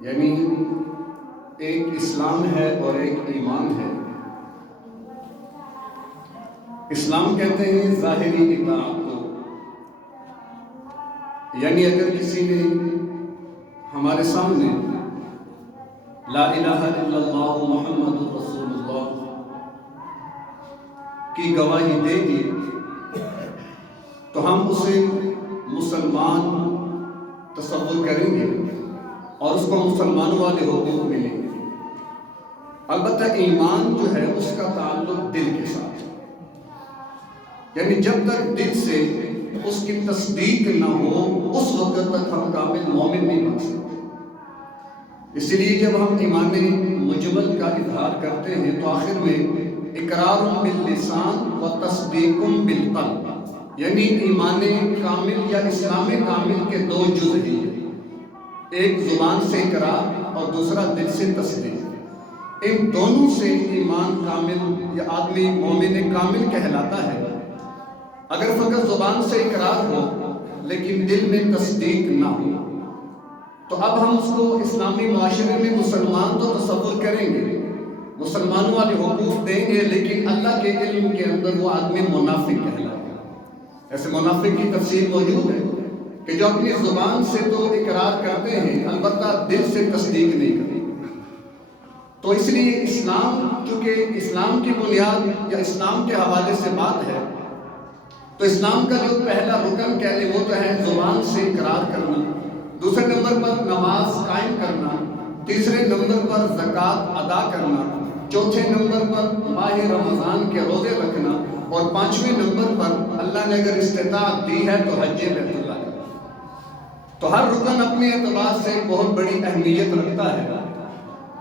یعنی ایک اسلام ہے اور ایک ایمان ہے۔ اسلام کہتے ہیں ظاہری اطاعت کو، یعنی اگر کسی نے ہمارے سامنے لا الہ الا اللہ محمد رسول اللہ کی گواہی دے دی تو ہم اسے مسلمان تصور کریں گے اور اس کو مسلمانوں والے حقوق ملیں گے۔ البتہ ایمان جو ہے اس کا تعلق دل کے ساتھ ہے، یعنی جب تک دل سے اس کی تصدیق نہ ہو اس وقت تک ہم کامل مومن نہیں بن سکتے۔ اسی لیے جب ہم ایمان مجمل کا اظہار کرتے ہیں تو آخر میں اقرار باللسان و تصدیق بالقلب، یعنی ایمان کامل یا اسلام کامل کے دو جز ہیں، ایک زبان سے اقرار اور دوسرا دل سے تصدیق۔ ان دونوں سے ایمان کامل یا آدمی مومن کامل کہلاتا ہے۔ اگر فقط زبان سے اقرار ہو لیکن دل میں تصدیق نہ ہو تو اب ہم اس کو اسلامی معاشرے میں مسلمان تو تصور کریں گے، مسلمانوں والے حقوق دیں گے، لیکن اللہ کے علم کے اندر وہ آدمی منافق کہلائے گا۔ ایسے منافق کی تفسیر موجود ہے کہ جو اپنی زبان سے تو اقرار کرتے ہیں البتہ دل سے تصدیق نہیں کرتے۔ تو اس لیے اسلام، چونکہ اسلام کی بنیاد یا اسلام کے حوالے سے بات ہے، تو اسلام کا جو پہلا رکن کہہ لیں وہ تو ہے زبان سے اقرار کرنا، دوسرے نمبر پر نماز قائم کرنا، تیسرے نمبر پر زکوٰۃ ادا کرنا، چوتھے نمبر پر ماہ رمضان کے روزے رکھنا، اور پانچویں نمبر پر اللہ نے اگر استطاعت دی ہے تو حج بیت اللہ کرنا۔ تو ہر رکن اپنے اعتبار سے ایک بہت بڑی اہمیت رکھتا ہے،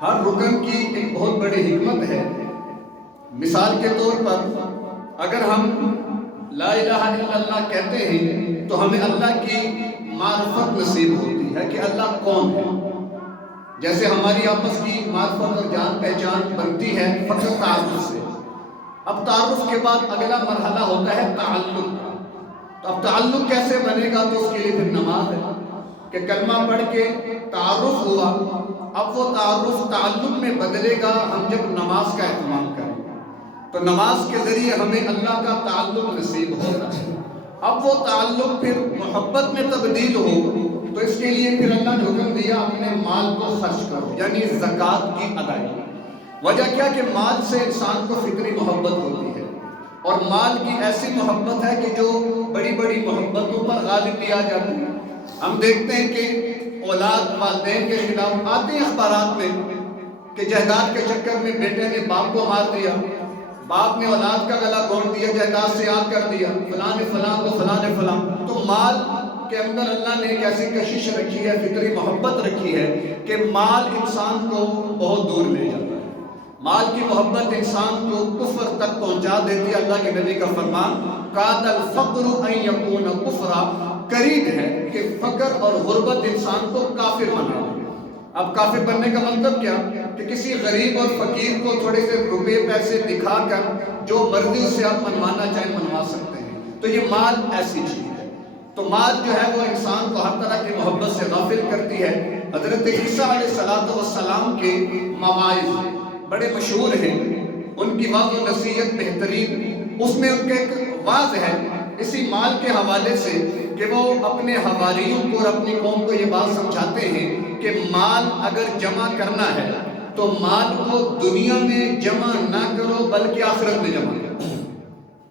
ہر رکن کی ایک بہت بڑی حکمت ہے۔ مثال کے طور پر اگر ہم لا الہ الا اللہ کہتے ہیں تو ہمیں اللہ کی معرفت نصیب ہوتی ہے کہ اللہ کون ہے۔ جیسے ہماری آپس کی معرفت اور جان پہچان بنتی ہے فقط تعارف سے، اب تعارف کے بعد اگلا مرحلہ ہوتا ہے تعلق کا۔ تو اب تعلق کیسے بنے گا؟ تو اس کے لیے پھر نماز ہے کہ کلمہ پڑھ کے تعارف ہوا، اب وہ تعارف تعلق میں بدلے گا ہم جب نماز کا اہتمام کریں تو نماز کے ذریعے ہمیں اللہ کا تعلق نصیب ہوگا۔ اب وہ تعلق پھر محبت میں تبدیل ہو تو اس کے لیے پھر اللہ نے حکم دیا اپنے مال کو خرچ کرو، یعنی زکوٰۃ کی ادائیگی۔ وجہ کیا کہ مال سے انسان کو فطری محبت ہوتی ہے، اور مال کی ایسی محبت ہے کہ جو بڑی بڑی محبتوں پر غالب بھی آ جاتی ہے۔ ہم دیکھتے ہیں کہ اولاد والدین کے خلاف آتے ہیں اخبارات میں کہ جائیداد کے چکر میں بیٹے نے باپ کو مار دیا، باپ نے اولاد کا گلا گھونٹ دیا، جائیداد سے یاد کر دیا، فلاں نے فلاں کو، فلاں نے فلاں۔ تو مال کے اندر اللہ نے ایک ایسی کشش رکھی ہے، فطری محبت رکھی ہے کہ مال انسان کو بہت دور لے جاتا ہے۔ مال کی محبت انسان کو کفر تک پہنچا دیتی ہے۔ اللہ کے نبی کا فرمان کاد الفقر ان یکون کفرا، قریب ہے کہ فقر اور غربت انسان کو کافر بنا دے۔ اب کافر بننے کا مطلب کیا کہ کسی غریب اور فقیر کو تھوڑے سے روپے پیسے دکھا کر جو مرضی سے آپ منوانا چاہیں منوا سکتے ہیں۔ تو یہ مال ایسی چیز ہے۔ تو مال جو ہے وہ انسان کو ہر طرح کی محبت سے غافل کرتی ہے۔ حضرت عیسیٰ علیہ السلام کے مواعظ بڑے مشہور ہیں، ان کی وعظ و نصیحت بہترین، اس میں ان کا ایک واعظ ہے اسی مال کے حوالے سے کہ وہ اپنے حواریوں کو اور اپنی قوم کو یہ بات سمجھاتے ہیں کہ مال اگر جمع کرنا ہے تو مال کو دنیا میں جمع نہ کرو بلکہ آخرت میں جمع کرو۔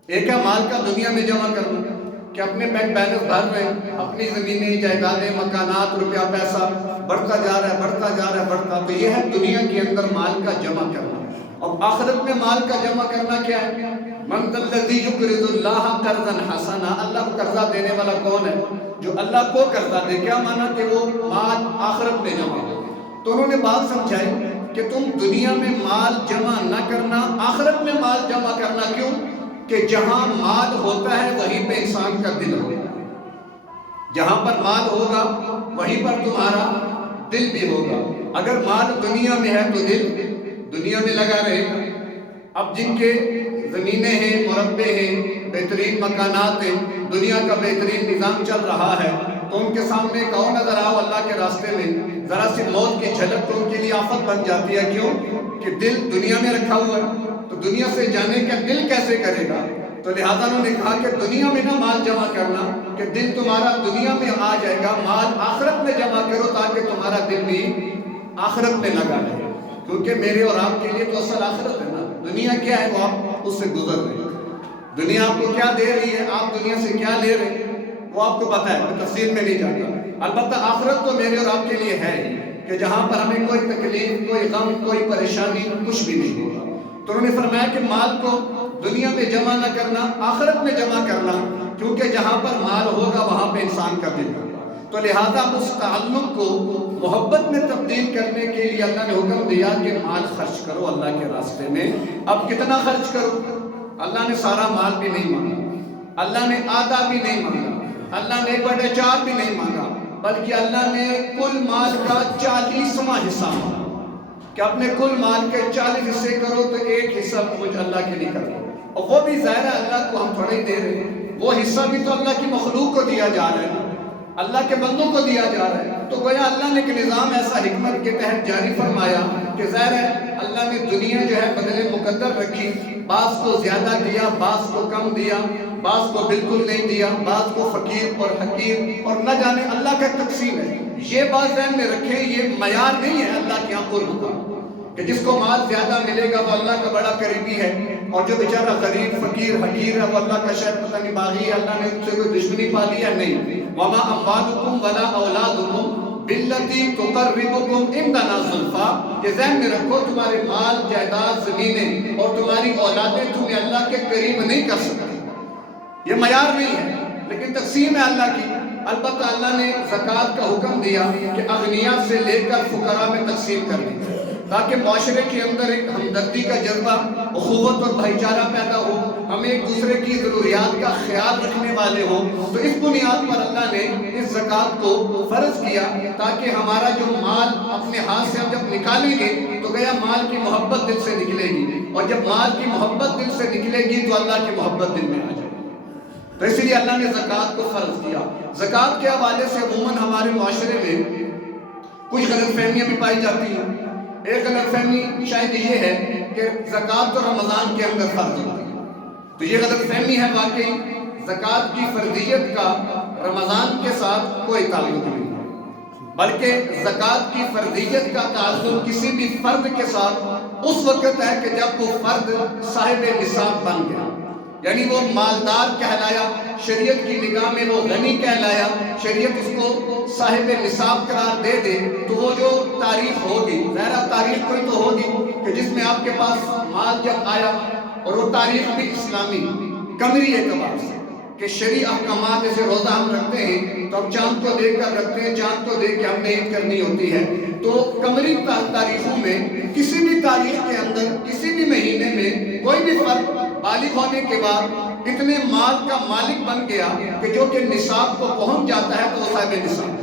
ایک ہے مال کا دنیا میں جمع کرنا کہ اپنے بینک بیلنس بھر رہے ہیں، اپنی زمینیں، جائیدادیں، مکانات، روپیہ پیسہ بڑھتا جا رہا ہے، بڑھتا جا رہا ہے، بڑھتا۔ تو یہ ہے دنیا کے اندر مال کا جمع کرنا۔ اور آخرت میں مال کا جمع کرنا کیا ہے؟ من ذا الذی یقرض اللہ قرضا حسنا، اللہ کو قرضہ دینے والا کون ہے؟ جو اللہ کو قرضہ دے۔ کیا مانا کہ وہ مال آخرت میں جمع ہو۔ تو انہوں نے بات سمجھائی کہ تم دنیا میں مال جمع نہ کرنا، آخرت میں مال جمع کرنا۔ کیوں؟ کہ جہاں مال ہوتا ہے وہیں پہ انسان کا دل ہوتا ہے۔ جہاں پر مال ہوگا وہیں پر تمہارا دل بھی ہوگا۔ اگر مال دنیا میں ہے تو دل دنیا میں لگا رہے گا۔ اب جن کے زمینیں ہیں، مربع ہیں، بہترین مکانات ہیں، دنیا کا بہترین نظام چل رہا ہے، تو ان کے سامنے کہو نظر آؤ اللہ کے راستے میں، ذرا سی موت کی جھلک تو ان کے لیے آفت بن جاتی ہے. کیوں؟ کہ دل دنیا میں رکھا ہوا ہے، تو دنیا سے جانے کا دل کیسے کرے گا؟ تو لہٰذا انہوں نے کہا کہ دنیا میں نہ مال جمع کرنا، کہ دل تمہارا دنیا میں آ جائے گا، مال آخرت میں جمع کرو تاکہ تمہارا دل بھی آخرت میں لگا رہے. کیونکہ میرے اور آپ کے لیے تو اصل آخرت ہے نا. دنیا کیا ہے وہ آپ اس سے گزر رہے ہیں. دنیا آپ کو کیا دے رہی ہے، آپ دنیا سے کیا لے رہے ہیں، وہ آپ کو پتہ ہے، میں تفصیل میں نہیں جاتا. البتہ آخرت تو میرے اور آپ کے لیے ہے کہ جہاں پر ہمیں کوئی تکلیف، کوئی غم، کوئی پریشانی، کچھ بھی نہیں ہوگا. تو انہوں نے فرمایا کہ مال کو دنیا میں جمع نہ کرنا، آخرت میں جمع کرنا، کیونکہ جہاں پر مال ہوگا وہاں پہ انسان کا دل ہوگا. تو لہٰذا اس تعلق کو محبت میں تبدیل کرنے کے لیے اللہ نے حکم دیا کہ مال خرچ کرو اللہ کے راستے میں. اب کتنا خرچ کرو؟ اللہ نے سارا مال بھی نہیں مانگا، اللہ نے آدھا بھی نہیں مانگا، اللہ نے 1/4 بھی نہیں مانگا، بلکہ اللہ نے کل مال کا 40واں حصہ مانگا کہ اپنے کل مال کے 40 حصے کرو تو ایک حصہ مجھ اللہ کے لیے کرو. اور وہ بھی ظاہر ہے اللہ کو ہم تھوڑے ہی دے رہے ہیں، وہ حصہ بھی تو اللہ کی مخلوق کو دیا جا رہا ہے، اللہ کے بندوں کو دیا جا رہا ہے. تو گویا اللہ نے ایک نظام ایسا حکمت کے تحت جاری فرمایا کہ ظاہر ہے اللہ نے دنیا جو ہے بدلے مقدر رکھی، بعض کو زیادہ دیا، بعض کو کم دیا، بعض کو بالکل نہیں دیا، بعض کو فقیر اور حقیر، اور نہ جانے اللہ کا تقسیم ہے. یہ بات ذہن میں رکھیں، یہ معیار نہیں ہے اللہ کے یہاں قرب کا کہ جس کو مال زیادہ ملے گا وہ اللہ کا بڑا قریبی ہے، اور جو بیچارہ غریب، فقیر، حقیر ہے وہ اللہ کا شاید پتہ نہیں باغی ہے، اللہ نے ان سے کوئی دشمنی پا لی ہے. نہیں. وَمَا أَمْوَالُكُمْ وَلَا أَوْلَادُكُمْ بِالَّتِي تُقَرِّبُكُمْ عِنْدَنَا زُلْفَىٰ. یہ ذہن میں رکھو تمہارے مال، جائیداد، زمینیں اور تمہاری اولادیں تمہیں اللہ کے قریب نہیں کر سکتی. یہ معیار نہیں ہے، لیکن تقسیم ہے اللہ کی. البتہ اللہ نے زکوٰۃ کا حکم دیا کہ اغنیاء سے لے کر فقراء میں تقسیم کر دی، تاکہ معاشرے کے اندر ایک ہمدردی کا جذبہ، اخوت اور بھائی چارہ پیدا ہو، ہم ایک دوسرے کی ضروریات کا خیال رکھنے والے ہوں. تو اس بنیاد پر اللہ نے اس زکوٰۃ کو فرض کیا تاکہ ہمارا جو مال اپنے ہاتھ سے ہم جب نکالیں گے تو گیا مال کی محبت دل سے نکلے گی، اور جب مال کی محبت دل سے نکلے گی تو اللہ کی محبت دل میں آ جائے گی. تو اس لیے اللہ نے زکوٰۃ کو فرض کیا. زکوٰۃ کے حوالے سے عموماً ہمارے معاشرے میں کچھ غلط فہمیاں بھی پائی جاتی ہیں. ایک غلط فہمی شاید یہ ہے کہ زکوٰۃ تو رمضان کے اندر فرض ہوتی ہے. تو یہ غلط فہمی ہے، واقعی زکوٰۃ کی فرضیت کا رمضان کے ساتھ کوئی تعلق نہیں ہے، بلکہ زکوٰۃ کی فرضیت کا تعلق کسی بھی فرد کے ساتھ اس وقت ہے کہ جب وہ فرد صاحب نصاب بن گیا، یعنی وہ مالدار کہلایا، شریعت کی نگاہ میں وہ غنی کہلایا، شریعت اس کو صاحب نصاب قرار دے دے. تو وہ جو تاریخ ہوگی، ظاہر تاریخ کوئی تو ہوگی کہ جس میں آپ کے پاس مال جب آیا، اور وہ تاریخ بھی اسلامی قمری اعتبار سے کہ شرعی احکامات، جیسے روزہ ہم رکھتے ہیں تو ہم چاند کو دیکھ کر رکھتے ہیں، چاند کو دیکھ کے ہم نے عید کرنی ہوتی ہے. تو قمری تاریخوں میں کسی بھی تاریخ کے اندر کسی بھی مہینے میں کوئی بھی فرد بالغ ہونے کے بعد اتنے مال کا مالک بن گیا کہ جو کہ نصاب کو پہنچ جاتا ہے تو وہ صاحب نصاب.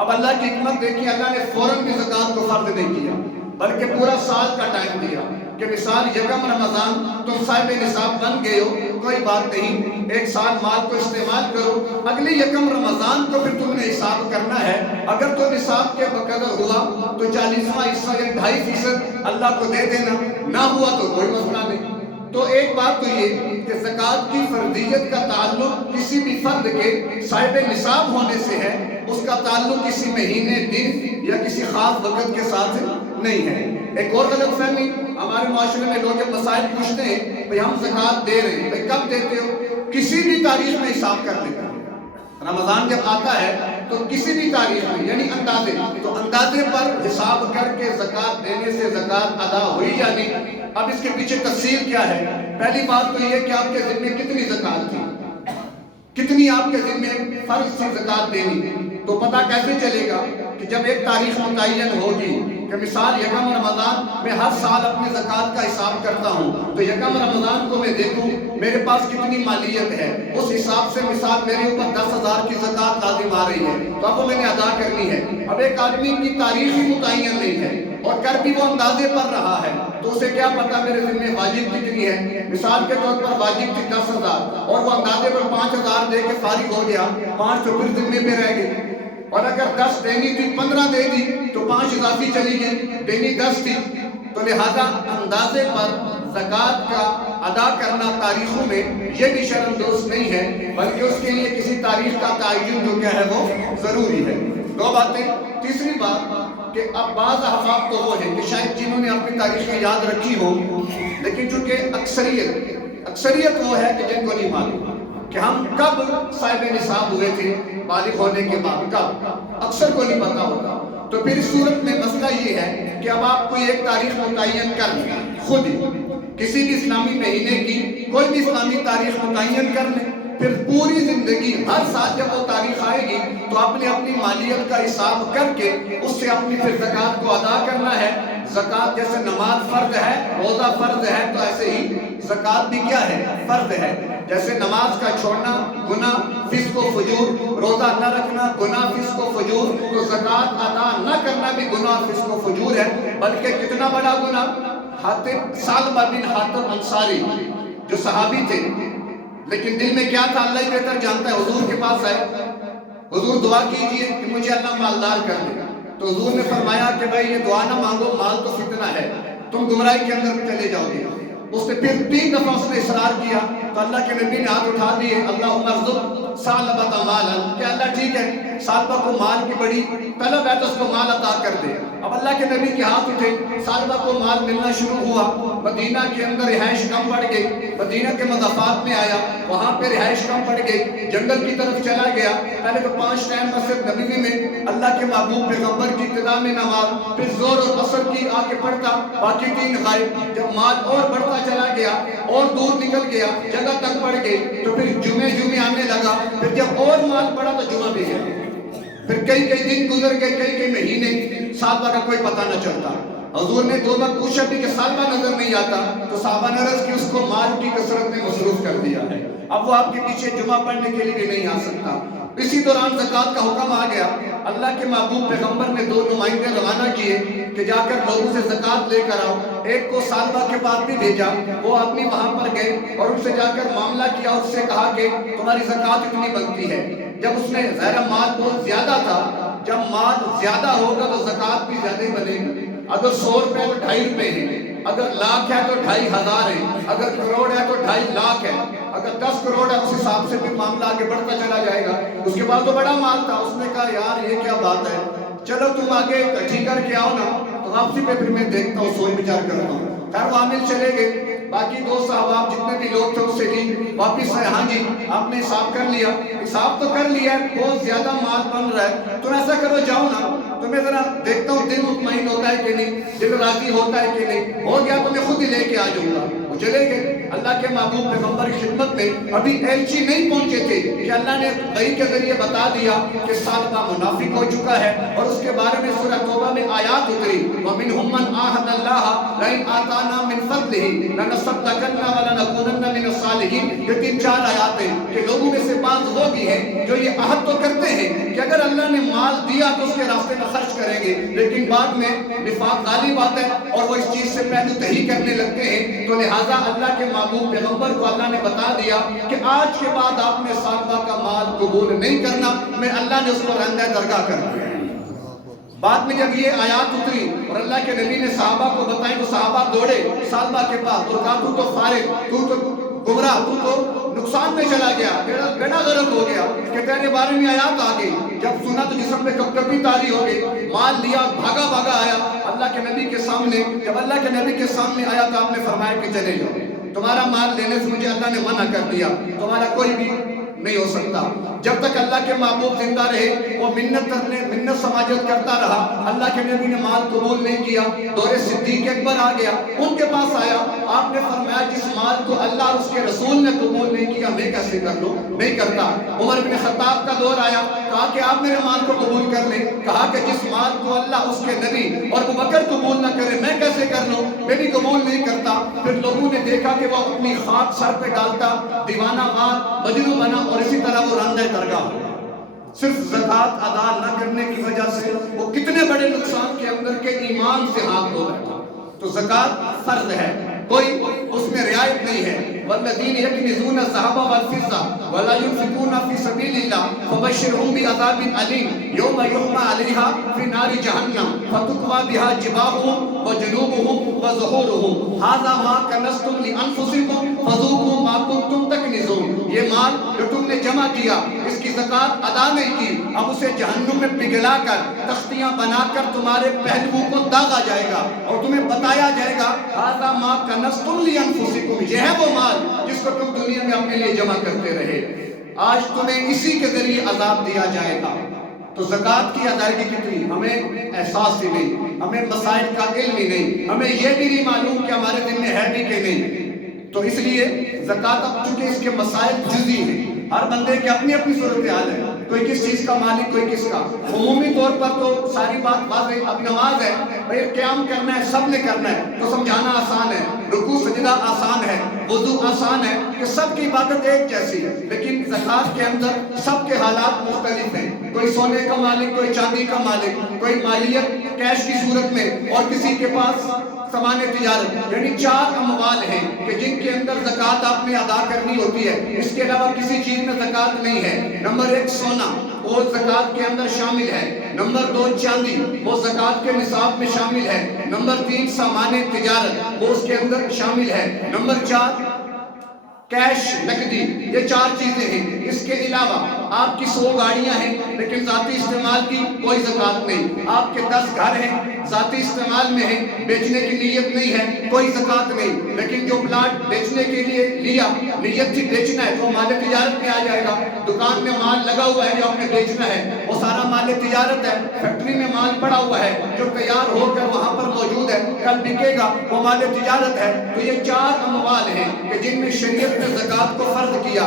اب اللہ کی حکمت دیکھیے، اللہ نے فوراً بھی زکوٰۃ کو فرض نہیں کیا، بلکہ پورا سال کا ٹائم دیا کہ مثال یکم رمضان تم صاحب نصاب بن گئے ہو، کوئی بات نہیں، ایک سال مال کو استعمال کرو، اگلی یکم رمضان کو پھر تم نے حساب کرنا ہے. اگر تو نصاب کے بقدر ہوا تو 40واں حصہ یا 2.5% اللہ کو دے دینا، نہ ہوا تو کوئی مسئلہ نہیں. تو ایک بات تو یہ کہ زکوٰۃ کی فرضیت کا تعلق کسی بھی فرد کے صاحب نصاب ہونے سے ہے، اس کا تعلق کسی مہینے، دن یا کسی خاص وقت کے ساتھ نہیں ہے. ایک اور غلط فہمی ہمارے معاشرے میں لوگ جب مسائل پوچھتے ہیں، بھئی ہم زکوٰۃ دے رہے ہیں، بھئی کب دیتے ہو؟ کسی بھی تاریخ میں حساب کر لیتے ہیں. رمضان جب آتا ہے تو کسی بھی تاریخ میں، یعنی اندازے، تو اندازے پر حساب کر کے زکوٰۃ دینے سے زکوٰۃ ادا ہوئی یا نہیں. اب اس کے پیچھے تفصیل کیا ہے؟ پہلی بات تو یہ کہ آپ کے ذمے کتنی زکوٰۃ تھی، کتنی آپ کے ذمے فرض تھی زکوٰۃ دینی. تو پتہ کیسے چلے گا کہ جب ایک تاریخ متعین ہوگی کہ مثال یکم رمضان میں ہر سال اپنی زکوٰۃ کا حساب کرتا ہوں، تو یکم رمضان کو میں دیکھوں میرے پاس کتنی مالیت ہے، اس حساب سے مثال میرے اوپر 10,000 کی زکوٰۃ لازم آ رہی ہے تو اب وہ میں نے ادا کرنی ہے. اب ایک آدمی کی تاریخ ہی متعین نہیں ہے اور کر بھی وہ اندازے پر رہا ہے تو اسے کیا پتا میرے ذمہ واجب کتنی ہے. مثال کے طور پر واجب تھی 10,000 اور وہ اندازے پر 5,000 دے کے فارغ ہو گیا، 5 تو پھر ذمے پہ رہ گئے. اور اگر 10 دینی تھی 15 دے دی تو 5 اضافی چلی گئی، دینی 10 تھی، تو لہذا اندازے پر زکوٰۃ کا ادا کرنا تاریخوں میں یہ بھی شرم دوست نہیں ہے، بلکہ اس کے لیے کسی تاریخ کا تعین جو کیا ہے وہ ضروری ہے۔ دو باتیں۔ تیسری بات کہ اب بعض احباب تو وہ ہیں کہ شاید جنہوں نے اپنی تاریخیں یاد رکھی ہو، لیکن چونکہ اکثریت وہ ہے کہ جن کو نہیں معلوم کہ ہم کب صاحب نصاب ہوئے تھے بالغ ہونے کے بعد، کب، اکثر کو نہیں پتا ہوتا۔ تو پھر اس صورت میں مسئلہ یہ ہے کہ اب آپ کوئی ایک تاریخ متعین کر لیں، خود ہی کسی بھی اسلامی مہینے کی کوئی بھی اسلامی تاریخ متعین کر لیں، پھر پوری زندگی ہر سال جب وہ تاریخ آئے گی تو اپنی مالیت کا حساب کر کے اس سے اپنی پھر زکوٰۃ کو ادا کرنا ہے۔ زکوٰۃ جیسے نماز فرض ہے، روزہ فرض ہے، تو ایسے ہی زکوٰۃ بھی کیا ہے؟ فرض ہے۔ جیسے نماز کا چھوڑنا گناہ، فسق و فجور، روزہ نہ رکھنا گناہ، فسق و فجور، تو زکوٰۃ ادا نہ کرنا بھی گناہ، فسق و فجور ہے، بلکہ کتنا بڑا گناہ۔ سالبہ بن حاتم انصاری جو صحابی تھے، لیکن دل میں کیا تھا اللہ ہی بہتر جانتا ہے، حضور کے پاس آئے، حضور دعا کیجئے کہ مجھے اللہ مالدار کر دے، تو حضور نے فرمایا کہ بھائی یہ دعا نہ مانگو، مال تو فتنہ ہے، تم گمراہی کے اندر چلے جاؤ گے۔ اس نے پھر 3 دفعہ اس نے اصرار کیا تو اللہ کے نبی نے ہاتھ اٹھا دیے، اللہم ارزق ثعلبۃ مالا، کہ اللہ ٹھیک ہے ثعلبہ کو مال کی بڑی طلب ہے تو اس کو مال عطا کر دے۔ اب اللہ کے نبی کے ہاتھ اٹھے، ثعلبہ کو مال ملنا شروع ہوا، مدینہ کے اندر رہائش کم پڑ گئی، مدینہ کے مضافات میں آیا، وہاں پہ رہائش کم پڑ گئی، جنگل کی طرف چلا گیا۔ پہلے تو 5 ٹائم مسجد نبوی میں اللہ کے محبوب پیغمبر کی ابتدا میں نماز، پھر زور اور عصر کی آ کے پڑھتا، باقی 3 غائب۔ جب مال اور بڑھتا چلا گیا اور دور نکل گیا، جگہ تک پڑ گئی، تو پھر جمعے آنے لگا، پھر جب اور مال بڑھا تو جمعہ بھی ہے، پھر کئی دن گزر گئے، کئی مہینے، ثعلبہ کا کوئی پتہ نہ چلتا۔ حضور نے 2 بار پوچھا بھی کہ ثعلبہ نظر نہیں آتا، تو صحابہ نے عرض کی اس کو مال کی کثرت میں مصروف کر دیا ہے، اب وہ آپ کے پیچھے جمعہ پڑھنے کے لیے بھی نہیں آ سکتا۔ اسی دوران زکوٰۃ کا حکم آ گیا، اللہ کے محبوب پیغمبر نے 2 نمائندے روانہ کیے کہ جا کر لوگوں سے زکوٰۃ لے کر آؤ۔ ایک کو ثعلبہ کے پاس بھی بھیجا، وہ آدمی وہاں پر گئے اور ان سے جا کر معاملہ کیا، اس سے کہا کہ تمہاری زکوٰۃ اتنی بنتی ہے۔ جب اس نے ظاہر مال بہت زیادہ تھا، جب مال زیادہ ہوگا تو زکوٰۃ بھی زیادہ ہی بنے گی۔ اگر 100 روپے تو 2.5 روپے ہیں، اگر لاکھ ہے تو 2,500 ہے، اگر کروڑ ہے تو 2.5 لاکھ ہے، اگر 10 کروڑ ہے اس حساب سے بھی معاملہ آگے بڑھتا چلا جائے گا۔ اس کے بعد تو بڑا مال تھا، اس نے کہا یار یہ کیا بات ہے، چلو تم آگے اکٹھی کر کے آؤ نا، تو واپسی پہ پھر میں دیکھتا ہوں، سوچ بچار کرتا ہوں۔ خیر وہ عامل چلے گئے، باقی 2 صحابہ جتنے بھی لوگ تھے اس سے لی، واپس آئے، ہاں جی آپ نے حساب کر لیا، حساب تو کر لیا ہے، بہت زیادہ مال بن رہا ہے، تم ایسا کرو جاؤ نا، تو میں ذرا دیکھتا ہوں دل مطمئن ہوتا ہے کہ نہیں، دل راضی ہوتا ہے کہ نہیں، ہو گیا تو میں خود ہی لے کے آ جاؤں گا۔ وہ چلے گئے، اللہ کے محبوب پیغمبر کی خدمت میں ابھی ایلچی نہیں پہنچے تھے کہ اللہ نے وحی کے ذریعے بتا دیا کہ ثعلبہ منافق ہو چکا ہے، اور اس کے بارے میں سورہ توبہ میں آیات اتری، وَمِنْهُمْ مَنْ عَاهَدَ اللَّهَ لَئِنْ آتَانَا مِنْ فَضْلِهِ لَنَصَدَّقَنَّ وَلَنَكُونَنَّ مِنَ الصَّالِحِينَ۔ یہ 3-4 آیات ہیں کہ لوگوں میں سے بعض وہ بھی ہیں جو یہ عہد تو کرتے ہیں کہ اگر اللہ نے مال دیا تو اس کے راستے میں خرچ کریں گے، لیکن بعد میں نفاق غالب آتا ہے اور وہ اس چیز سے پہلو تہی کرنے لگتے ہیں۔ تو لہٰذا اللہ کے محبوب پیغمبر کو اللہ نے بتا دیا کہ آج کے بعد آپ نے ثعلبہ کا مال قبول نہیں کرنا، میں اللہ نے اس کو رندہ درگاہ کر دیا۔ بعد میں جب یہ آیات اتری اور اللہ کے نبی نے صحابہ کو بتائیں تو صحابہ دوڑے ثعلبہ کے پاس اور کہا تو تو فارغ، تو تو گمراہ، تو تو نقصان میں چلا گیا، گڑا غرق ہو گیا کہ تیرے بارے میں آیات آ گئی۔ جب سنا تو جسم میں کب کبھی تاری ہو گئی، مال لیا، بھاگا آیا اللہ کے نبی کے سامنے۔ جب اللہ کے نبی کے سامنے آیا تو آپ نے فرمایا کہ چلے جاؤ، تمہارا مال لینے سے مجھے اللہ نے منع کر دیا، تمہارا کوئی بھی نہیں ہو سکتا۔ جب تک اللہ کے محبوب زندہ رہے وہ منت سماجت کرتا رہا، اللہ کے نبی نے مال قبول نہیں کیا۔ دور صدیق اکبر آ گیا، ان کے پاس آیا، آپ نے فرمایا جس مال کو اللہ اور اس کے رسول نے قبول نہیں کیا میں کیسے کر لوں، نہیں کرتا۔ عمر بن خطاب کا دور آیا، کہا کہ آپ میرے مال کو قبول کر لیں، کہا کہ جس مال کو اللہ اس کے نبی اور ابوبکر قبول نہ کرے میں کیسے کر لوں، میں بھی قبول نہیں کرتا۔ پھر لوگوں نے دیکھا کہ وہ اپنی خاک سر پہ ڈالتا، دیوانہ وار مجنون بنا، اور اسی طرح وہ رندہ درگاہ ہو۔ صرف زکوٰۃ ادا نہ کرنے کی وجہ سے وہ کتنے بڑے نقصان کے اندر کے ایمان سے ہاتھ دھو بیٹھا۔ تو زکوٰۃ فرض ہے، کوئی اس میں رعایت نہیں ہے، والذین یکنزون الذهب والفضة ولا ينفقون في سبيل الله فبشرهم بعذاب أليم يوم يحمى عليها في نار جهنم فتكوى بها جباههم وجنوبهم وظهورهم هذا ما كنزتم لأنفسكم فذوقوا ما كنتم تكنزون. یہ مال جو تم نے جمع کیا اس کی زکوٰۃ ادا نہیں کی، اب اسے جہنم میں پگھلا کر تختیاں بنا کر تمہارے پہلوؤں کو داغا جائے گا اور تمہیں بتایا جائے گا هذا ما كنزتم لأنفسكم، یہ ہے وہ مال جس کو تم دنیا میں اپنے لیے جمع کرتے رہے، آج تمہیں اسی کے ذریعے عذاب دیا جائے گا. تو زکوٰۃ کی ادائیگی کتنی ہمیں احساس ہی نہیں، ہمیں مسائل کا علم ہی نہیں، ہمیں یہ بھی نہیں معلوم کہ ہمارے دل میں ہے بھی کہ نہیں. تو اس لیے زکوٰۃ اب چونکہ اس کے مسائل جزئی ہیں، ہر بندے کی اپنی اپنی صورتحال ہے، کوئی کس چیز کا مالک کوئی کس کا. عمومی طور پر تو ساری بات واضح، اب نماز ہے بھئی قیام کرنا ہے، سب نے کرنا ہے تو سمجھانا آسان ہے، رکوع سجدہ آسان ہے، وضو آسان ہے کہ سب کی عبادت ایک جیسی ہے. لیکن زکوٰۃ کے اندر سب کے حالات مختلف ہیں، کوئی سونے کا مالک، کوئی چاندی کا مالک، کوئی مالیت کیش کی صورت میں اور کسی کے پاس سامان تجارت. یعنی 4 اموال ہیں کہ جن کے اندر زکوٰۃ آپ نے ادا کرنی ہوتی ہے، اس کے علاوہ کسی چیز میں زکوٰۃ نہیں ہے. نمبر 1 سونا، وہ زکوٰۃ کے اندر شامل ہے. نمبر 2 چاندی، وہ زکوٰۃ کے نصاب میں شامل ہے. نمبر 3 سامان تجارت، وہ اس کے اندر شامل ہے. نمبر 4 کیش نقدی، یہ 4 چیزیں ہیں. اس کے علاوہ آپ کی 100 گاڑیاں ہیں لیکن ذاتی استعمال کی کوئی زکوٰۃ نہیں. آپ کے 10 گھر ہیں ذاتی استعمال میں ہیں، بیچنے کی نیت نہیں ہے کوئی زکوٰۃ نہیں. لیکن جو پلاٹ بیچنے کے لیے لیا، نیت تھی بیچنا ہے تو مال تجارت میں آ جائے گا. دکان میں مال لگا ہوا ہے جو آپ نے بیچنا ہے وہ سارا مال تجارت ہے. فیکٹری میں مال پڑا ہوا ہے جو تیار ہو کر وہاں پر موجود ہے، کل بکے گا، وہ مال تجارت ہے. تو یہ 4 اموال ہیں کہ جن میں شریعت نے زکوٰۃ کو فرض کیا.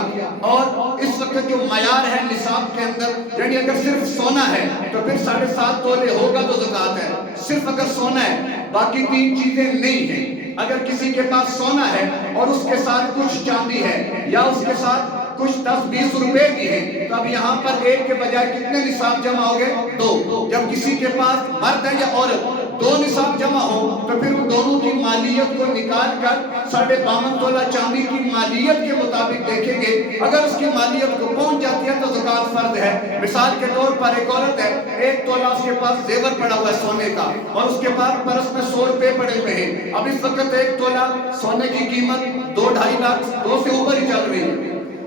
اور اس وقت جو معیار ہے نصاب کے اندر، یعنی اگر صرف سونا ہے تو پھر 7.5 تولے ہوگا تو زکوٰۃ ہے. صرف اگر سونا ہے، باقی 3 چیزیں نہیں ہیں. اگر کسی کے پاس سونا ہے اور اس کے ساتھ کچھ چاندی ہے یا اس کے ساتھ کچھ 10-20 روپے بھی ہیں تو اب یہاں پر ایک کے بجائے کتنے نصاب جمع ہو گئے؟ 2. جب کسی کے پاس مرد ہے یا عورت 2 نصاب جمع ہو تو پھر ان دونوں کی مالیت کو نکال کر 52.5 تولہ چاندی کی مالیت کے مطابق دیکھیں گے. اگر اس کی مالیت کو پہنچ جاتی ہے تو زکوٰۃ فرض ہے. مثال کے طور پر ایک عورت ہے، 1 تولہ اس کے پاس زیور پڑا ہوا ہے سونے کا اور اس کے پاس پرس میں 100 روپے پڑے ہوئے ہیں. اب اس وقت 1 تولہ سونے کی قیمت 2-2.5 لاکھ، 2 سے اوپر ہی چل رہی ہے.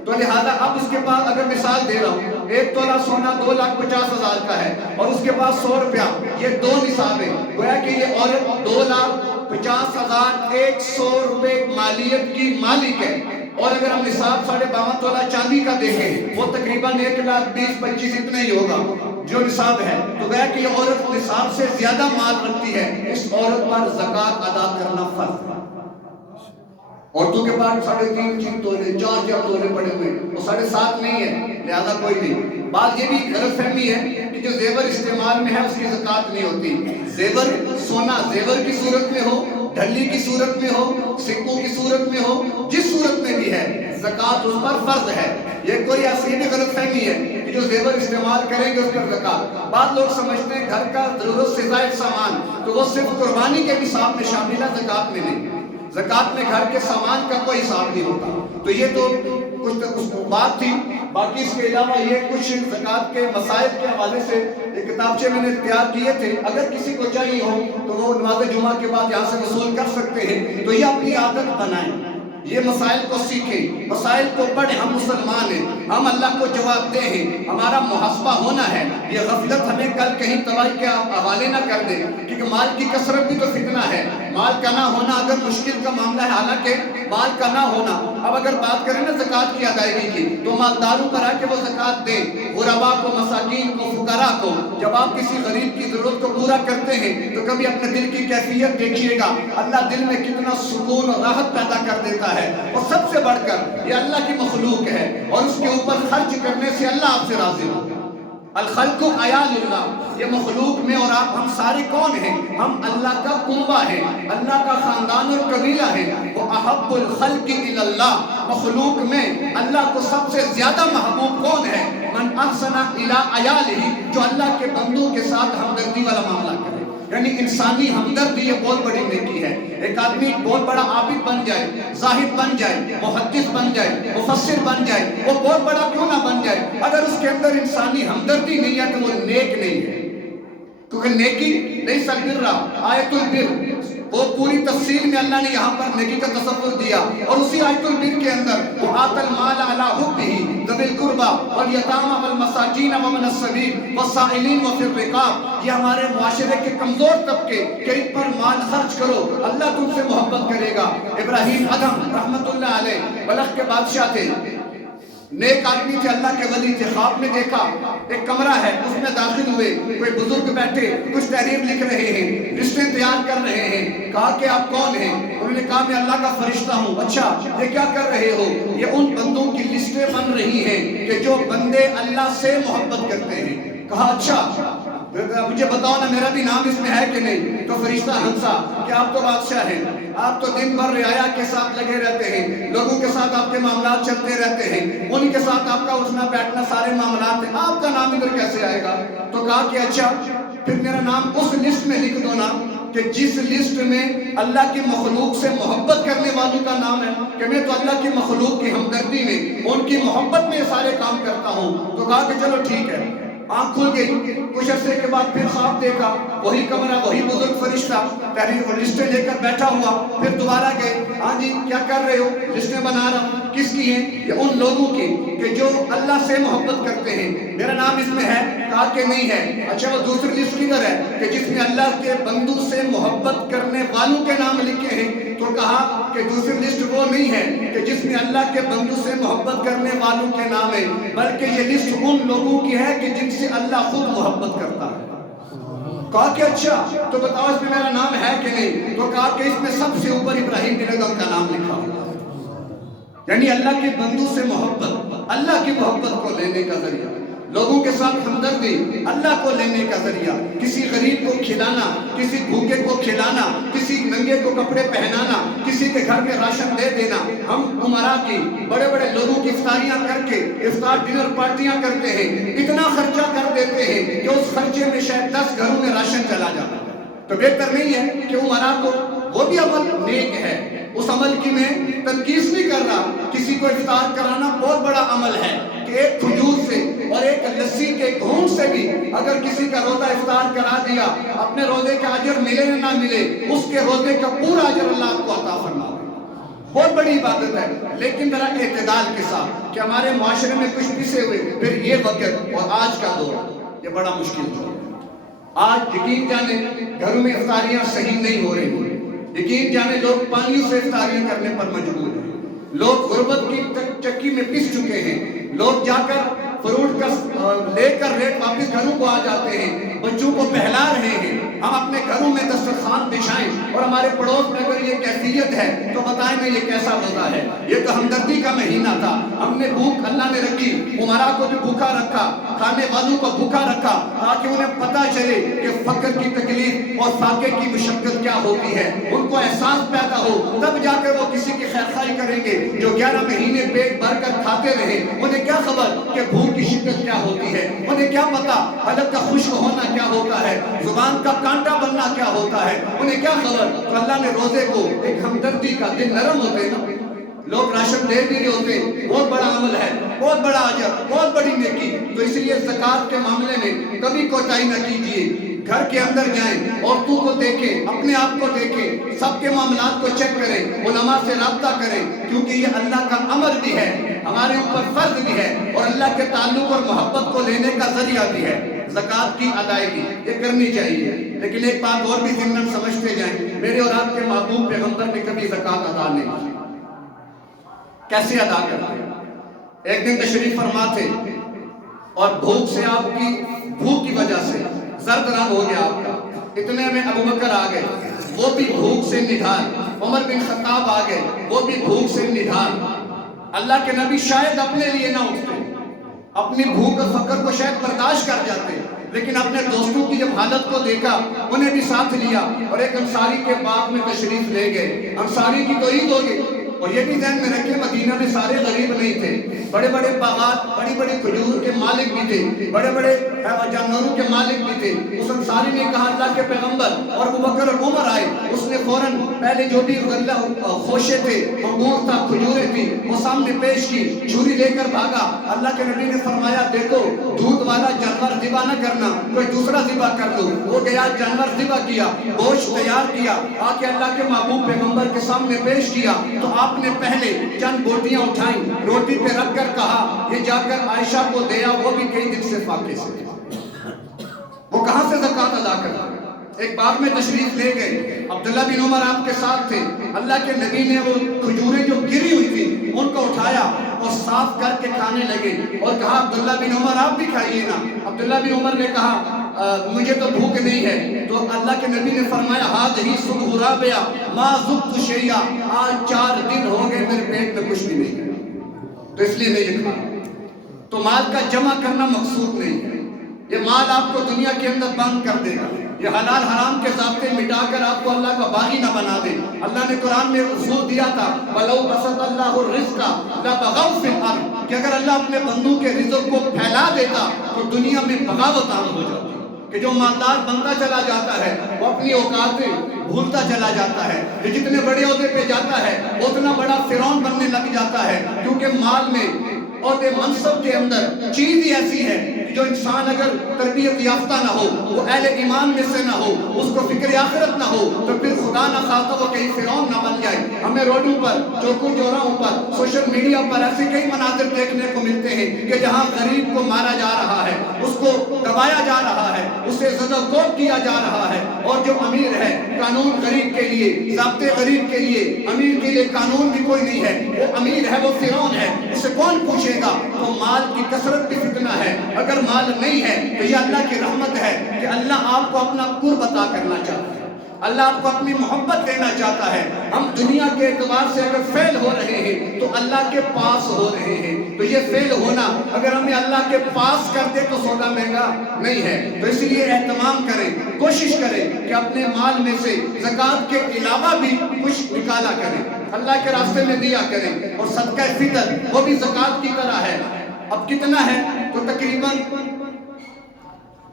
تو لہذا اب اس کے پاس اگر مثال دے رہا ہوں 1 تولہ سونا 2,50,000 کا ہے اور اس کے پاس 100 روپیہ، یہ 2 نصاب ہیں. گویا کہ یہ عورت 2,50,100 روپے مالیت کی مالک ہے. اور اگر ہم نصاب 52.5 تولہ چاندی کا دیکھیں وہ تقریباً 1,20,25 اتنا ہی ہوگا جو نصاب ہے. تو گویا کہ یہ عورت نصاب سے زیادہ مال رکھتی ہے، اس عورت پر زکوٰۃ ادا کرنا فرض ہے. عورتوں کے پاس 3.5 تولے 4 تولے پڑے ہوئے، وہ 7.5 نہیں ہے، لہذا کوئی نہیں. بات یہ بھی غلط فہمی ہے کہ جو زیور استعمال میں ہے اس کی زکوٰۃ نہیں ہوتی. زیور سونا زیور کی صورت میں ہو، ڈھلی کی صورت میں ہو، سکوں کی صورت میں ہو، جس صورت میں بھی ہے زکوٰۃ اس پر فرض ہے. یہ کوئی ایسی بھی غلط فہمی ہے کہ جو زیور استعمال کریں گے اس پر زکوٰۃ. بعض لوگ سمجھتے ہیں گھر کا ضرورت سے زائد سامان تو وہ صرف قربانی کے نصاب میں شامل ہے، زکوٰۃ میں نہیں. زکوٰۃ میں گھر کے سامان کا کوئی حساب نہیں ہوتا. تو یہ تو کچھ بات تھی. باقی اس کے علاوہ یہ کچھ زکوٰۃ کے مسائل کے حوالے سے ایک کتابچے میں نے تیار کیے تھے، اگر کسی کو چاہیے ہو تو وہ نماز جمعہ کے بعد یہاں سے وصول کر سکتے ہیں. تو یہ اپنی عادت بنائیں، یہ مسائل کو سیکھیں، مسائل کو پڑھیں. ہم مسلمان ہیں، ہم اللہ کو جواب دہ ہیں، ہمارا محاسبہ ہونا ہے. یہ غفلت ہمیں کل کہیں تباہی کے حوالے نہ کر دے، کیونکہ مال کی کثرت بھی تو فتنہ ہے. مال کا نہ ہونا اگر مشکل کا معاملہ ہے، حالانکہ مال کا نہ ہونا. اب اگر بات کریں نا زکوٰۃ کی ادائیگی کی تو مالداروں پر آ کے وہ زکوٰۃ دیں، غرباء کو، مساکین کو، فقراء کو. جب آپ کسی غریب کی ضرورت کو پورا کرتے ہیں تو کبھی اپنے دل کی کیفیت دیکھیے گا، اللہ دل میں کتنا سکون اور راحت پیدا کر دیتا ہے. اور سب سے بڑھ کر یہ اللہ کی مخلوق ہے اور اس کے اوپر خرچ کرنے سے اللہ آپ سے راضی ہو. الخلق عیال اللہ، یہ مخلوق میں اور آپ ہم سارے کون ہیں؟ ہم اللہ کا کنبہ ہیں، اللہ کا خاندان اور قبیلہ ہے. وہ احب الخلق الی اللہ، مخلوق میں اللہ کو سب سے زیادہ محبوب کون ہے؟ من احسن الی عیالہ، جو اللہ کے بندوں کے ساتھ ہمدردی والا معاملہ کرے. یعنی انسانی ہمدردی یہ بہت بڑی نیکی ہے. ایک آدمی بہت بڑا عابد بن جائے، زاہد بن جائے، محدث بن جائے، مفسر بن جائے، وہ بہت بڑا کیوں نہ بن جائے، اگر اس کے اندر انسانی ہمدردی نہیں ہے تو وہ نیک نہیں ہے. کیونکہ نیکی نہیں سل رہا. آیت البر وہ پوری تفصیل میں اللہ نے یہاں پر نیکی کا تصور دیا، اور اسی آیت البر کے اندر وَآتَ الْمَالَ عَلَىٰ حُبِّهِ ذَوِي الْقُرْبَىٰ وَالْيَتَامَىٰ وَالْمَسَاكِينَ وَابْنَ السَّبِيلِ وَالسَّائِلِينَ وَفِي الرِّقَابِ. یہ ہمارے معاشرے کے کمزور طبقے کہ ان پر مال خرچ کرو، اللہ تم سے محبت کرے گا. ابراہیم ادم رحمت اللہ علیہ بلخ کے بادشاہ تھے، نیک آدمی تھے، اللہ کے ولی تھے. خواب میں دیکھا ایک کمرہ ہے، اس میں داخل ہوئے، کوئی بزرگ بیٹھے کچھ تحریر لکھ رہے ہیں، رشتے تیار کر رہے ہیں. کہا کہ آپ کون ہیں؟ انہوں نے کہا میں اللہ کا فرشتہ ہوں. اچھا یہ کیا کر رہے ہو؟ یہ ان بندوں کی لسٹیں بن رہی ہیں کہ جو بندے اللہ سے محبت کرتے ہیں. کہا اچھا مجھے بتاؤ نا میرا بھی نام اس میں ہے کہ نہیں؟ تو فرشتہ ہنسا کہ آپ تو بادشاہ ہیں، آپ تو دن بھر رعایا کے ساتھ لگے رہتے ہیں، لوگوں کے ساتھ آپ کے معاملات چلتے رہتے ہیں، ان کے ساتھ آپ کا اٹھنا بیٹھنا سارے معاملات ہیں، آپ کا نام ادھر کیسے آئے گا؟ تو کہا کہ اچھا پھر میرا نام اس لسٹ میں لکھ دو نا کہ جس لسٹ میں اللہ کی مخلوق سے محبت کرنے والوں کا نام ہے، کہ میں تو اللہ کی مخلوق کی ہمدردی میں ان کی محبت میں سارے کام کرتا ہوں. تو کہا کہ چلو ٹھیک ہے. آنکھ کھل گئی. کچھ عرصے کے بعد پھر خواب دیکھا، وہی کمرہ، وہی بزرگ فرشتہ تحریر اور لسٹیں لے کر بیٹھا ہوا. پھر دوبارہ گئے. ہاں جی کیا کر رہے ہو؟ لسٹیں بنا رہا ہوں. کس کی ہیں؟ یہ ان لوگوں کی کہ جو اللہ سے محبت کرتے ہیں. میرا نام اس میں ہے؟ کہا کہ نہیں ہے. اچھا وہ دوسری لسٹ کدھر ہے؟ کہ جس میں اللہ کے بندوں سے محبت کرنے والوں کے نام لکھے ہیں. تو کہا کہ دوسری لسٹ وہ نہیں ہے کہ جس میں اللہ کے بندوں سے محبت کرنے والوں کے نام ہے، بلکہ یہ لسٹ ان لوگوں کی ہے کہ جن سے اللہ خود محبت کرتا ہے. کہا کہ اچھا تو بتاؤ اس میں میرا نام ہے کہ نہیں؟ تو کہا کہ اس میں سب سے اوپر ابراہیم بن ادم کا نام لکھا ہوا ہے. یعنی اللہ کے بندوں سے محبت، اللہ کی محبت کو لینے کا ذریعہ، لوگوں کے ساتھ ہمدردی اللہ کو لینے کا ذریعہ، کسی غریب کو کھلانا، کسی بھوکے کو کھلانا، کسی ننگے کو کپڑے پہنانا، کسی کے گھر میں راشن دے دینا. ہم عمرہ کی بڑے بڑے لوگوں کی افطاریاں کر کے افطار ڈنر پارٹیاں کرتے ہیں، اتنا خرچہ کر دیتے ہیں کہ اس خرچے میں شاید 10 گھروں میں راشن چلا جاتا. تو بہتر نہیں ہے کہ عمرہ کو، وہ بھی عمل نیک ہے، اس عمل کی میں تنقید نہیں کر رہا. کسی کو افطار کرانا بہت بڑا عمل ہے کہ ایک کھجور سے اور ایک لسی کے گھونٹ سے بھی اگر کسی کا روزہ افطار کرا دیا، اپنے روزے کا اجر ملے نہ ملے، اس کے روزے کا پورا اجر اللہ آپ کو عطا فرمائے. بہت بڑی عبادت ہے. لیکن ذرا اعتدال کے ساتھ کہ ہمارے معاشرے میں کچھ پسے ہوئے. پھر یہ وقت اور آج کا دور یہ بڑا مشکل دور ہے. آج یقین جانے گھروں میں افطاریاں صحیح نہیں ہو رہی ہیں. یقین جانے لوگ پانیوں سے افطاریاں کرنے پر مجبور ہیں. لوگ غربت کی چکی میں پس چکے ہیں. لوگ جا کر فروٹ کا لے کر ریٹ واپس گھروں کو آ جاتے ہیں. بچوں کو پہلا رہے ہیں. ہم اپنے گھروں میں دسترخوان بچھائیں اور ہمارے پڑوس میں اگر یہ کیفیت ہے تو بتائیں میں یہ کیسا روزہ ہے؟ یہ تو ہمدردی کا مہینہ تھا. ہم نے بھوک اللہ نے رکھی، عمرہ کو بھی بھوکا رکھا، کھانے والوں کو بھوکا رکھا تاکہ انہیں پتہ چلے کہ فقر کی تکلیف اور فاقے کی مشقت کیا ہوتی ہے. ان کو احساس پیدا ہو، تب جا کر وہ کسی کی خیرخواہی کریں گے. جو 11 مہینے پیٹ بھر کر کھاتے رہے انہیں کیا خبر کہ بھوک کی شدت کیا ہوتی ہے؟ انہیں کیا پتا حلق کا خشک ہونا کیا ہوتا ہے، زبان کا کانٹا بننا کیا ہوتا ہے؟ انہیں کیا خبر؟ تو اللہ نے روزے کو ایک ہمدردی کا دل نرم ہوتے نا. لوگ راشن دے بھی نہیں ہوتے. بہت بڑا عمل ہے، بہت بڑا اجر، بہت بڑی نیکی. تو اس لیے زکوٰۃ کے معاملے میں کبھی کوتاہی نہ کیجیے. گھر کے اندر جائیں، عورتوں کو دیکھیں، اپنے آپ کو دیکھیں، سب کے معاملات کو چیک کریں، علماء سے رابطہ کریں، کیونکہ یہ اللہ کا امر بھی ہے، ہمارے اوپر فرض بھی ہے، اور اللہ کے تعلق اور محبت کو لینے کا ذریعہ بھی ہے. زکوٰۃ کی ادائیگی یہ کرنی چاہیے. لیکن ایک بات اور بھی ضمن سمجھتے جائیں، میرے اور آپ کے محبوب پیغمبر نے کبھی زکوٰۃ ادا نہیں کی. کیسے ادا کرتے ہیں؟ ایک دن تشریف فرما تھے اور بھوک سے، آپ کی بھوک کی وجہ سے زرد رنگ ہو گیا آپ کا. اتنے میں ابو بکر آ گئے، وہ بھی بھوک سے نڈھال. عمر بن خطاب آ گئے، وہ بھی بھوک سے نڈھال. اللہ کے نبی شاید اپنے لیے نہ اٹھتے، اپنی بھوک اور فقر کو شاید برداشت کر جاتے، لیکن اپنے دوستوں کی جب حالت کو دیکھا انہیں بھی ساتھ لیا اور ایک انصاری کے باغ میں تشریف لے گئے. انصاری کی تو عید ہو گئی. اور یہ بھی ذہن میں رکھیں مدینہ میں سارے غریب نہیں تھے، بڑے بڑے باغات، بڑی بڑی کھجور کے مالک بھی تھے، بڑے بڑے جانوروں کے مالک بھی تھے۔ اس انصاری نے کہا اللہ کے پیغمبر، اور ابو بکر اور عمر آئے، اس نے فوراً پہلے جو بھی خوشے تھے، انگور تھا، کھجوریں تھی، وہ سامنے پیش کی، چھری لے کر بھاگا۔ اللہ کے نبی نے فرمایا دیکھو دودھ والا جانور ذبح نہ کرنا، کوئی دوسرا ذبح کر دو۔ وہ گیا جانور ذبح کیا، گوشت تیار کیا، آ کے اللہ کے محبوب پیغمبر کے سامنے پیش کیا تو آپ نے پہلے چند بوٹیاں اٹھائیں، روٹی پہ رکھ کر کہا یہ جا کر عائشہ کو دیا، وہ بھی کئی دن سے فاقے سے۔ وہ کہاں سے زکوٰۃ ادا کرتا؟ ایک باغ میں تشریف لے گئے، عبداللہ بن عمر آپ کے ساتھ تھے، اللہ کے نبی نے وہ کھجوریں جو گری ہوئی تھی ان کو اٹھایا اور صاف کر کے کھانے لگے اور کہا عبداللہ بن عمر آپ بھی کھائیے نا۔ عبداللہ بن عمر نے کہا مجھے تو بھوک نہیں ہے، تو اللہ کے نبی نے فرمایا ہذہ صبح رابعہ ما ذقت شیئا، آج 4 دن ہو گئے میرے پیٹ میں کچھ بھی نہیں ہے، تو اس لیے میں یہ کھا۔ تو مال کا جمع کرنا مقصود نہیں ہے، یہ مال آپ کو دنیا کے اندر بند کر دے گا، یہ حلال حرام کے ضابطے مٹا کر آپ کو اللہ کا باغی نہ بنا دے۔ اللہ نے قرآن میں اصول دیا تھا وَلَوْ بَسَطَ اللَّهُ الرِّزْقَ لَبَغَوْا فِي الْأَرْضِ، کہ اگر اللہ اپنے بندوں کے رزق کو پھیلا دیتا تو دنیا میں بغاوت عام ہو جاتی، کہ جو مالدار بنتا چلا جاتا ہے وہ اپنی اوقاتیں بھولتا چلا جاتا ہے، جو جتنے بڑے عہدے پہ جاتا ہے وہ اتنا بڑا فرعون بننے لگ جاتا ہے، کیونکہ مال میں عہدے منصب کے اندر چیز ہی ایسی ہے کہ جو انسان اگر تربیت یافتہ نہ ہو، وہ اہل ایمان میں سے نہ ہو، اس کو فکر آخرت نہ ہو، تو پھر خدا نہ خواستہ وہ کہیں فرعون نہ بن جائے۔ ہمیں روڈوں پر، چوکوں چوراہوں پر، سوشل میڈیا پر ایسے کئی مناظر دیکھنے کو ملتے ہیں کہ جہاں غریب کو مارا جا رہا ہے، اس کو دبایا جا رہا ہے، اسے زد و کوب کیا جا رہا ہے، اور جو امیر ہے قانون غریب کے لیے، ضابطے غریب کے لیے، امیر کے لیے قانون بھی کوئی نہیں ہے، وہ امیر ہے، وہ فرعون ہے، اسے کون پوچھے گا؟ تو مال کی کثرت بھی فتنہ ہے۔ اگر مال نہیں ہے تو یہ اللہ کی رحمت ہے کہ اللہ آپ کو اپنا قرب عطا کرنا چاہتا ہے، اللہ آپ کو اپنی محبت دینا چاہتا ہے۔ ہم دنیا کے اعتبار سے اگر فیل ہو رہے ہیں تو اللہ کے پاس ہو رہے ہیں، تو یہ فیل ہونا اگر ہمیں اللہ کے پاس کر دے تو سودا مہنگا نہیں ہے۔ تو اس لیے اہتمام کریں، کوشش کریں کہ اپنے مال میں سے زکوٰۃ کے علاوہ بھی کچھ نکالا کریں، اللہ کے راستے میں دیا کریں، اور صدقہ فطر وہ بھی زکوٰۃ کی طرح ہے۔ اب کتنا ہے؟ تو تقریباً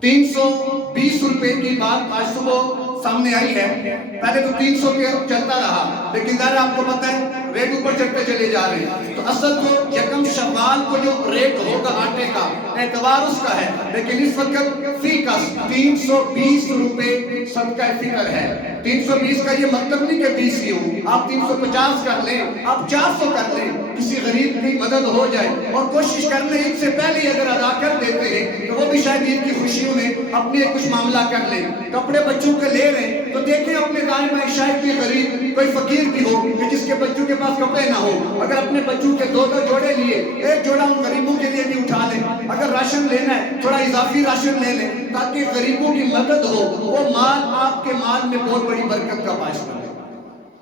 320 روپے کی بات آج صبح سامنے آئی ہے۔ پہلے تو 300 کے چلتا رہا، لیکن ظاہر آپ کو پتہ ہے ریٹ اوپر چڑھتے چلے جا رہے ہیں، تو اصل تو یکم شوال کو جو ریٹ ہوگا آٹے کا اعتبار اس کا ہے، لیکن اس وقت فی کس 320 روپے صدقہ فطر ہے۔ 320 کا یہ مطلب نہیں کہ 20 ہی ہوں، آپ 350 کر لیں، آپ 400 کر لیں، کسی غریب کی مدد ہو جائے، اور کوشش کر لیں عید سے پہلے ہی اگر ادا کر دیتے ہیں تو وہ بھی شاید عید کی خوشیوں میں اپنے کچھ معاملہ کر لیں۔ کپڑے بچوں کے لے رہے ہیں تو دیکھیں اپنے دائیں بائیں شاید کوئی غریب، کوئی فقیر بھی ہو کہ جس کے بچوں کے پاس کپڑے نہ ہو، اگر اپنے بچوں کے 2 جوڑے لیے، ایک جوڑا ان غریبوں کے لیے بھی اٹھا لیں، اگر راشن لینا ہے تھوڑا اضافی راشن لے لیں تاکہ غریبوں کی مدد ہو، وہ مال آپ کے مال میں بہت بڑی برکت کا باعث بنے گا،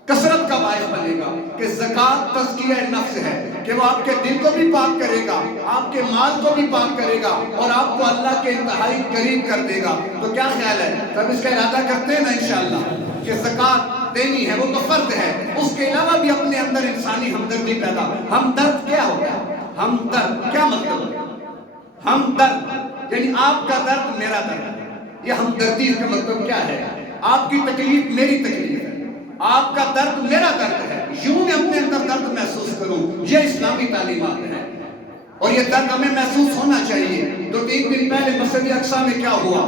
کثرت کا باعث بنے گا۔ کہ زکوٰۃ تزکیہ نفس ہے، کہ وہ آپ کے دل کو بھی پاک کرے گا، آپ کے مال کو بھی پاک کرے گا، اور آپ کو اللہ کے انتہائی قریب کر دے گا۔ تو کیا خیال ہے، تب اس کا ارادہ کرتے ہیں نا انشاءاللہ کہ زکوٰۃ دینی ہے، وہ تو فرض ہے، اس کے علاوہ بھی اپنے اندر انسانی ہمدردی پیدا۔ ہمدرد کیا ہوتا ہے؟ ہمدرد کیا مطلب ہے؟ ہمدرد یعنی آپ کا درد میرا درد، یہ ہمدردی کا مطلب کیا ہے؟ آپ کی تکلیف میری تکلیف ہے، آپ کا درد میرا درد ہے، یوں میں اپنے اندر درد محسوس کروں، یہ اسلامی تعلیمات ہیں، اور یہ درد ہمیں محسوس ہونا چاہیے۔ 2-3 دن پہلے مسجد اقصیٰ میں کیا ہوا؟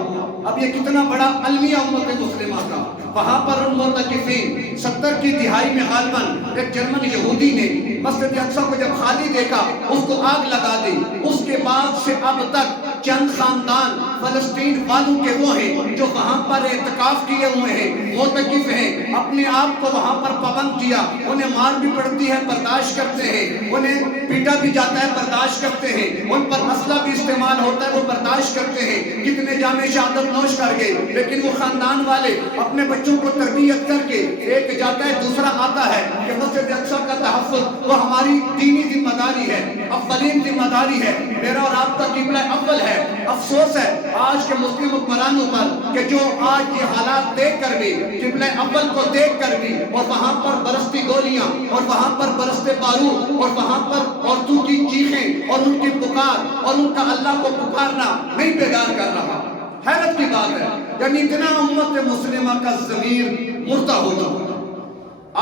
اب یہ کتنا بڑا المیہ امت مسلمہ کا، وہاں پر ان معتکفین 70 کی دہائی میں غالباً ایک جرمن یہودی نے مسجد اقصیٰ کو جب خالی دیکھا اس کو آگ لگا دی۔ اس کے بعد سے اب تک چند خاندان فلسطین والوں کے وہ ہیں جو وہاں پر اعتکاف کیے ہوئے ہیں، معتکف ہیں، اپنے آپ کو وہاں پر پابند کیا، انہیں مار بھی پڑتی ہے برداشت کرتے ہیں، انہیں پیٹا بھی جاتا ہے برداشت کرتے ہیں، ان پر اسلحہ بھی استعمال ہوتا ہے وہ برداشت کرتے ہیں، کتنے جامع شہادت نوش کر گئے، لیکن وہ خاندان والے اپنے بچوں کو تربیت کر کے ایک جاتا ہے دوسرا آتا ہے کہ مسجد اقصیٰ کا تحفظ وہ ہماری دینی ذمہ داری ہے، اولین ذمہ داری ہے، میرا اور آپ کا قبلہ اول ہے۔ افسوس ہے آج کے مسلم حکمرانوں پر کہ جو آج یہ حالات دیکھ کر بھی، قبلہ اول کو دیکھ کر بھی، اور وہاں پر برستی گولیاں اور وہاں پر برستے بارود اور وہاں پر عورتوں کی چیخیں اور ان کی پکار اور ان کا اللہ کو پکارنا نہیں بیدار کر رہا۔ حیرت کی بات ہے، یعنی اتنا امت مسلمہ کا ضمیر مردہ ہو چکا۔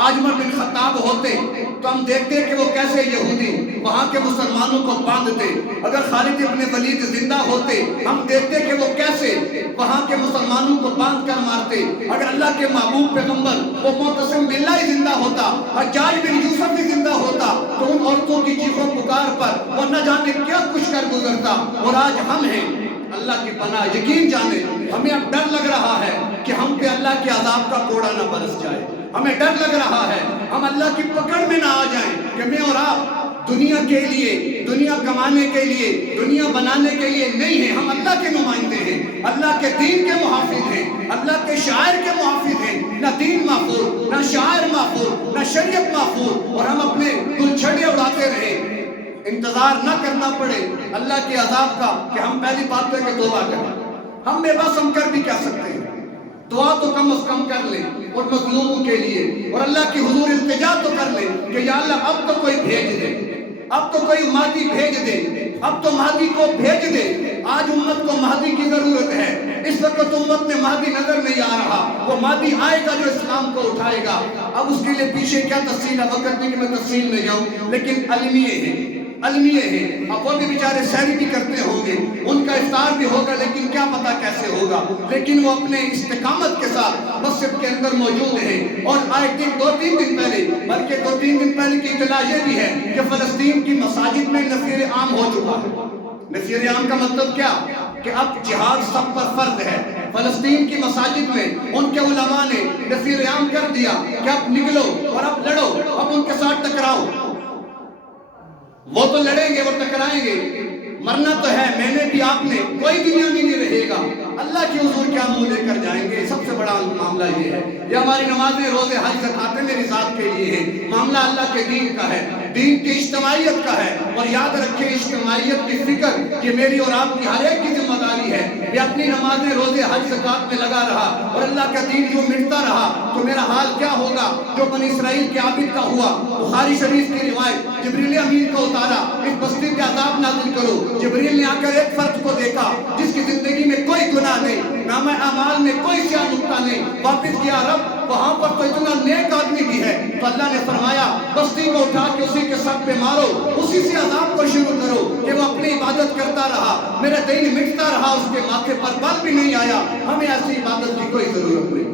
آج عمر بن خطاب ہوتے تو ہم دیکھتے کہ وہ کیسے یہودی وہاں کے مسلمانوں کو باندھتے۔ اگر خالد ابن ولید زندہ ہوتے ہم دیکھتے کہ وہ کیسے وہاں کے مسلمانوں کو باندھ کر مارتے۔ اگر اللہ کے محبوب پیغمبر وہ معتصم باللہ ہی زندہ ہوتا، حجاج بن یوسف بھی زندہ ہوتا، تو ان عورتوں کی چیخوں پکار پر وہ نہ جانے کیا کچھ کر گزرتا۔ اور آج ہم ہیں، اللہ کی پناہ، یقین جانے ہمیں اب ڈر لگ رہا ہے کہ ہم پہ اللہ کے عذاب کا کوڑا نہ برس جائے۔ ہمیں ڈر لگ رہا ہے ہم اللہ کی پکڑ میں نہ آ جائیں کہ میں اور آپ دنیا کے لیے، دنیا کمانے کے لیے، دنیا بنانے کے لیے نہیں ہیں، ہم اللہ کے نمائندے ہیں، اللہ کے دین کے محافظ ہیں، اللہ کے شاعر کے محافظ ہیں۔ نہ دین محفوظ، نہ شاعر محفوظ، نہ شریعت محفوظ، اور ہم اپنے گلچھڑیاں اڑاتے رہیں۔ انتظار نہ کرنا پڑے اللہ کے عذاب کا کہ ہم پہلی بات ہے کہ توبہ کریں۔ ہم بے بس ہم کر بھی کیا سکتے ہیں؟ دعا تو کم از کم کر لیں اور مظلوموں کے لیے، اور اللہ کی حضور التجا تو کر لیں کہ یا اللہ اب تو کوئی بھیج دے، اب تو کوئی مہدی بھیج دے، اب تو مہدی کو بھیج دے۔ آج امت کو مہدی کی ضرورت ہے۔ اس وقت امت میں مہدی نظر نہیں آ رہا، وہ مہدی آئے گا جو اسلام کو اٹھائے گا۔ اب اس کے لیے پیچھے کیا تفصیل ہے، وقت نہیں کہ میں تفصیل میں جاؤں، لیکن المیہ ہیں، المیہ ہیں۔ اب وہ بھی بیچارے سحری بھی کرتے ہوں گے، ان کا افطار بھی ہوگا، لیکن کیا پتا کیسے ہوگا، لیکن وہ اپنے استقامت کے ساتھ مسجد کے اندر موجود ہیں۔ اور آئے دن 2-3 دن پہلے، بلکہ 2-3 دن پہلے کی اطلاع یہ بھی ہے کہ فلسطین کی مساجد میں نفیر عام ہو چکا ہے۔ نفیر عام کا مطلب کیا کہ اب جہاد سب پر فرض ہے۔ فلسطین کی مساجد میں ان کے علماء نے نفیر عام کر دیا کہ اب نکلو اور اب لڑو، اب ان کے ساتھ ٹکراؤ۔ وہ تو لڑیں گے، وہ ٹکرائیں گے، مرنا تو ہے، میں نے بھی آپ نے، کوئی دنیا میں نہیں رہے گا۔ اللہ کی حضور کیا منہ لے کر جائیں گے؟ سب سے بڑا معاملہ یہ ہے۔ یہ ہماری نمازیں، روزے، حج، زکاتیں میری ذات کے لیے ہیں، معاملہ اللہ کے دین کا ہے، دین کی اجتماعیت کا ہے۔ اور یاد رکھیں اجتماعیت کی فکر یہ میری اور آپ کی ہر ایک کی ذمہ داری ہے۔ یہ اپنی نمازیں، روزے، حج، زکات میں لگا رہا اور اللہ کا دین جو مٹتا رہا تو میرا حال کیا ہوگا جو بنی اسرائیل کے عابد کا ہوا۔ بخاری شریف کی روایت، جبریل امین کو اتارا، اس بستی پہ عذاب نازل کرو۔ جبریل نے آ کر ایک فرد کو دیکھا جس کی زندگی میں کوئی گناہ نہیں، نامہ اعمال میں کوئی سیاہ نقطہ نہیں، واپس کیا رب وہاں پر تو اتنا نیک آدمی بھی ہے، تو اللہ نے فرمایا بستی کو اٹھا کے اسی کے سر پہ مارو، اسی سے عذاب کو شروع کرو کہ وہ اپنی عبادت کرتا رہا، میرا دین مٹتا رہا، اس کے ماتھے پر بل بھی نہیں آیا۔ ہمیں ایسی عبادت کی کوئی ضرورت نہیں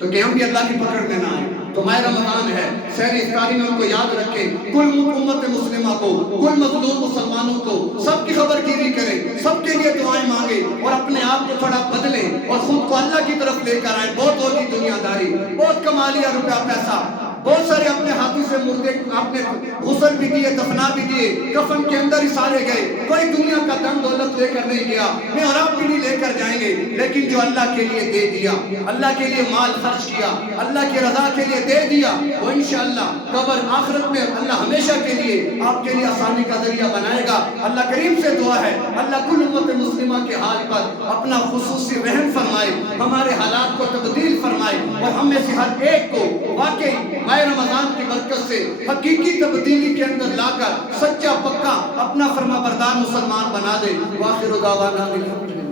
تو کہ ہم بھی اللہ کی پکڑ میں نہ آئیں۔ تو ماہ رمضان ہے، سحر افطاری میں ان کو یاد رکھیں، کل امت مسلمہ کو، کل مظلوم مسلمانوں کو سب کی خبر گیری کریں، سب کے لیے دعائیں مانگیں اور اپنے آپ کو تھوڑا بدلیں اور خود کو اللہ کی طرف لے کر آئیں۔ بہت ہوگی دنیا داری، بہت کما لیا روپیہ پیسہ، بہت سارے اپنے ہاتھوں سے مردے آپ نے غسل بھی دیے، دفنا بھی دیے، کفن کے اندر ہی سارے گئے، کوئی دنیا کا دم دولت لے کر نہیں گیا، میں اور آپ بھی نہیں لے کر جائیں گے، لیکن جو اللہ کے لیے دے دیا، اللہ کے لیے مال خرچ کیا، اللہ کی رضا کے لیے دے دیا، وہ انشاءاللہ قبر آخرت میں اللہ ہمیشہ کے لیے آپ کے لیے آسانی کا ذریعہ بنائے گا۔ اللہ کریم سے دعا ہے اللہ کل امت مسلمہ کے حال پر اپنا خصوصی رحم فرمائے، ہمارے حالات کو تبدیل فرمائے اور ہم میں سے ہر ایک کو واقعی ماہ رمضان کی برکت سے حقیقی تبدیلی کے اندر لا کر سچا پکا اپنا فرما بردار مسلمان بنا دے۔ وآخر دعوانا الحمدللہ۔